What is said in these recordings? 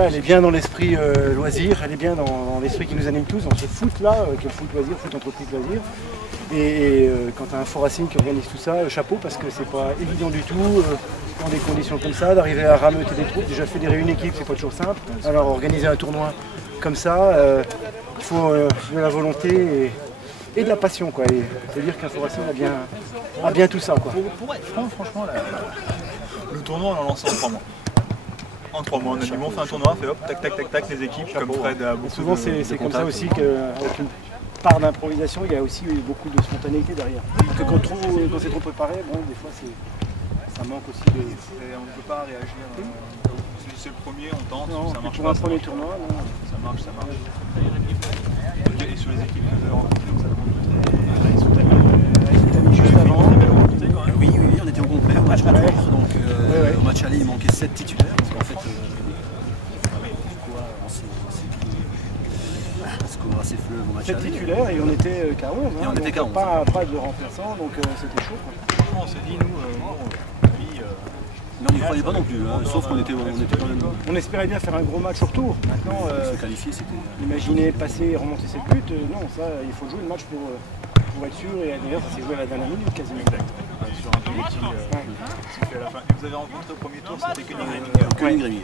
cas, elle est bien dans l'esprit loisir, elle est bien dans l'esprit qui nous anime tous, dans ce foot-là, qui est le foot loisir, foot entreprise loisir. Et quand tu as un Fort Racing qui organise tout ça, chapeau, parce que c'est pas évident du tout, dans des conditions comme ça, d'arriver à rameuter des troupes. Déjà fédérer une équipe, c'est pas toujours simple. Alors organiser un tournoi comme ça, il faut de la volonté et de la passion, quoi. Et faut dire qu'un Fort Racing a bien tout ça, quoi. Pour être franc, franchement, le tournoi, on l'a lancé en 3 mois. En 3 mois, on a dit, on fait un tournoi, fait hop, tac, tac, tac, tac, les équipes, comme Fred a beaucoup. Souvent, c'est comme ça aussi qu'avec une part d'improvisation, il y a aussi beaucoup de spontanéité derrière. Parce que quand c'est trop préparé, bon, des fois, ça manque aussi de... On ne peut pas réagir. C'est le premier, on tente, non, ça marche pour pas. un premier tournoi, non. Ça marche. Et sur les équipes que vous avez rencontrées, vous avez rencontré Juste avant. Oui, on était au complet au match retour. Donc au match aller, il manquait 7 titulaires. Parce qu'en fait, on assez fleuve au match 7 aller. titulaires et on était qu'à 11. Et on était qu'à 11. Pas de remplaçants, donc c'était chaud. Franchement, on s'est dit, nous, mais on n'y croyait pas non plus, hein, sauf qu'on était quand même... On espérait bien faire un gros match au retour. Maintenant, se qualifier, c'était... Imaginer passer et remonter ses buts, non, ça, il faut jouer le match pour être sûr. Et d'ailleurs, ça s'est joué à la dernière minute quasiment. exact. Sur un penalty, c'est fait à la fin. Et vous avez rencontré au premier tour, c'était Koenig Rémy.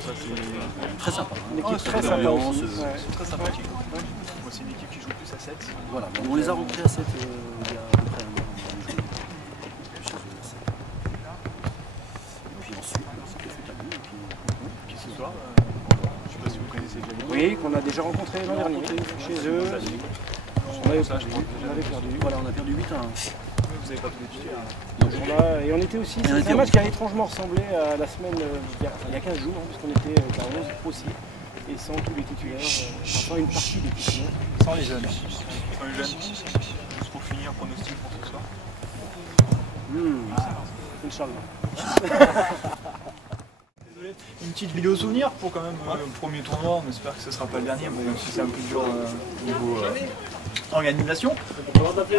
Ça, c'est très sympa. Une équipe très sympa aussi. C'est très sympathique. Moi, c'est une équipe qui joue plus à 7. Voilà, on les a rencontrés à 7 il y a à peu près un an. Oui, qu'on a déjà rencontré l'an dernier chez eux. On avait perdu. Voilà, on a perdu 8-1. Vous n'avez pas tous les titulaires. Et on était aussi. C'est un match qui a étrangement ressemblé à la semaine il y a 15 jours, hein, parce qu'on était qu'à 11 aussi, et sans tous les titulaires, sans une partie des titulaires. Sans les jeunes. Juste pour finir, pronostic pour ce soir. Inch'Allah. Une petite vidéo souvenir pour quand même le premier tournoi, on espère que ce ne sera pas le dernier, même si c'est un peu dur niveau organisation.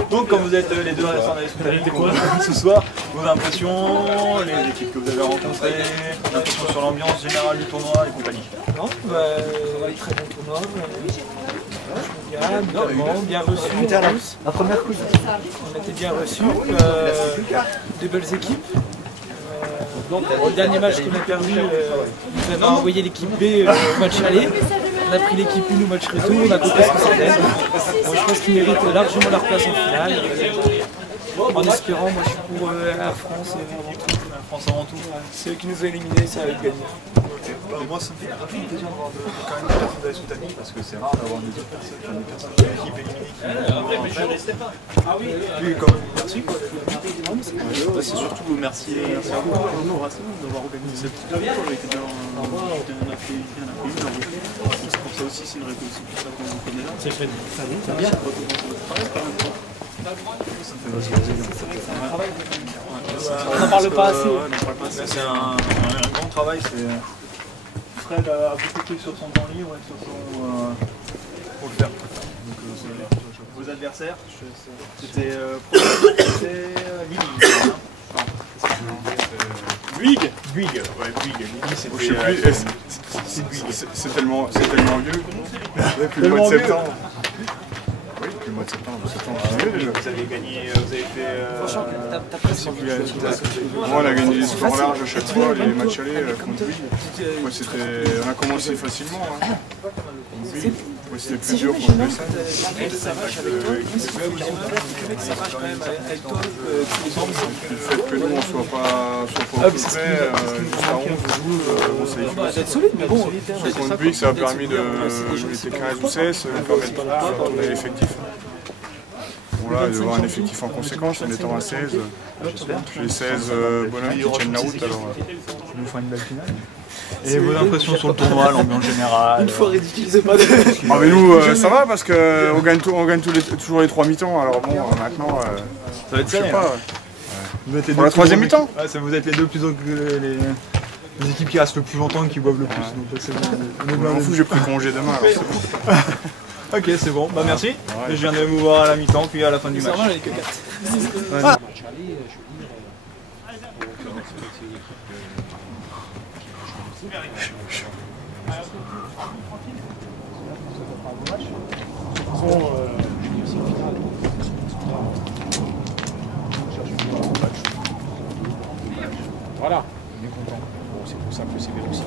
Donc comme vous êtes les deux responsables ce soir, vos impressions, les équipes que vous avez rencontrées, l'impression sur l'ambiance générale du tournoi et compagnie. Non, très bon tournoi, bien reçu tous. La première couche. On était bien reçus, des belles équipes. Le dernier match qu'on a perdu, nous avons envoyé l'équipe B au match aller. On a pris l'équipe 1 au match retour, on a compris ce que ça donne. Bon, je pense qu'ils méritent largement leur place en finale. En espérant, moi je suis pour Air France avant tout. C'est eux qui nous ont éliminés, ça va être gagné. Moi ça me fait plaisir de voir quand même des personnes de la Soutanie parce que c'est rare d'avoir des autres personnes, des personnes de l'équipe éliminées qui oui, quand même, merci. C'est surtout vous remercier à vous d'avoir organisé cette petite victoire. On a fait bien c'est pour ça aussi, c'est une réponse. C'est pour ça qu'on vous connaît là. C'est fait. Ça va bien. Ça me fait On n'en parle pas assez. C'est un grand travail. Fred a beaucoup pris sur son temps libre et sur son, pour le faire. Donc, vos adversaires, c'était Bouygues. Bouygues, ouais, Bouygues. C'est tellement vieux. Depuis le mois de septembre. Oui, depuis le mois de septembre. Vous avez gagné, vous avez fait... Moi, on a gagné les scores larges à chaque fois, les matchs allés contre Bouygues. On a commencé facilement. C'était plus dur pour le BSA. Le fait que nous on soit pas occupés, jusqu'à 11 on s'est solide, mais bon. contre Bouygues, ça a permis de. On était 15 ou 16, ça nous permet de tourner l'effectif. Bon là, de voir un effectif en conséquence, en étant à 16, les 16 bonhommes qui tiennent la route, alors nous font une belle finale. Et vos impressions sur le tournoi, l'ambiance générale? Une fois ridicule, c'est pas de... Ah mais nous, ça va parce qu'on gagne, toujours les 3 mi-temps, alors bon, maintenant, ça va être je sais pas. Vous êtes les pour la 3e mi-temps. Ouais, vous êtes les deux plus les équipes qui restent le plus longtemps et qui boivent le plus. Donc c'est bon. Je m'en fous, j'ai pris congé demain, alors c'est bon. Ok, c'est bon, bah merci. Je viendrai vous voir à la mi-temps puis à la fin du match. Voilà. On est content. Bon, c'est pour ça que c'est Vélocity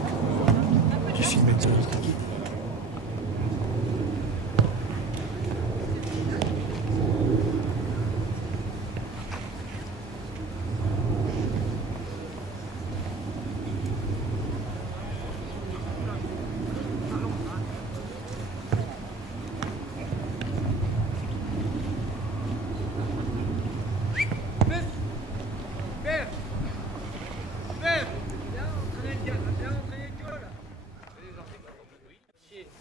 qui filme ça.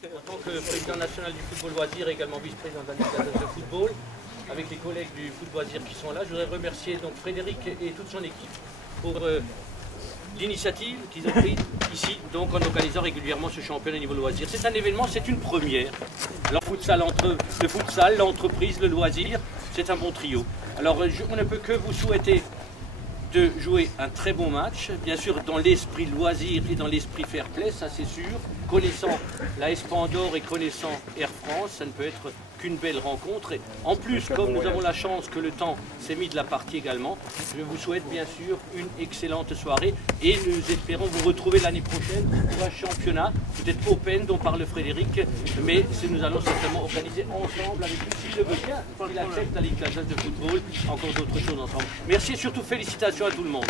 En tant que président national du football loisir et également vice-président de la Ligue de football, avec les collègues du foot loisir qui sont là, je voudrais remercier donc Frédéric et toute son équipe pour l'initiative qu'ils ont prise ici, donc en organisant régulièrement ce championnat au niveau loisir. C'est un événement, c'est une première. Alors le futsal, l'entreprise, le loisir, c'est un bon trio. Alors on ne peut que vous souhaiter de jouer un très bon match, bien sûr dans l'esprit loisir et dans l'esprit fair play, ça c'est sûr. Connaissant la Pandore et connaissant Air France, ça ne peut être qu'une belle rencontre. Et en plus, comme nous avons la chance que le temps s'est mis de la partie également, je vous souhaite bien sûr une excellente soirée et nous espérons vous retrouver l'année prochaine pour un championnat, peut-être open dont parle Frédéric, mais nous allons certainement organiser ensemble avec lui, s'il le veut bien, s'il accepte la Ligue de football, encore d'autres choses ensemble. Merci et surtout félicitations à tout le monde.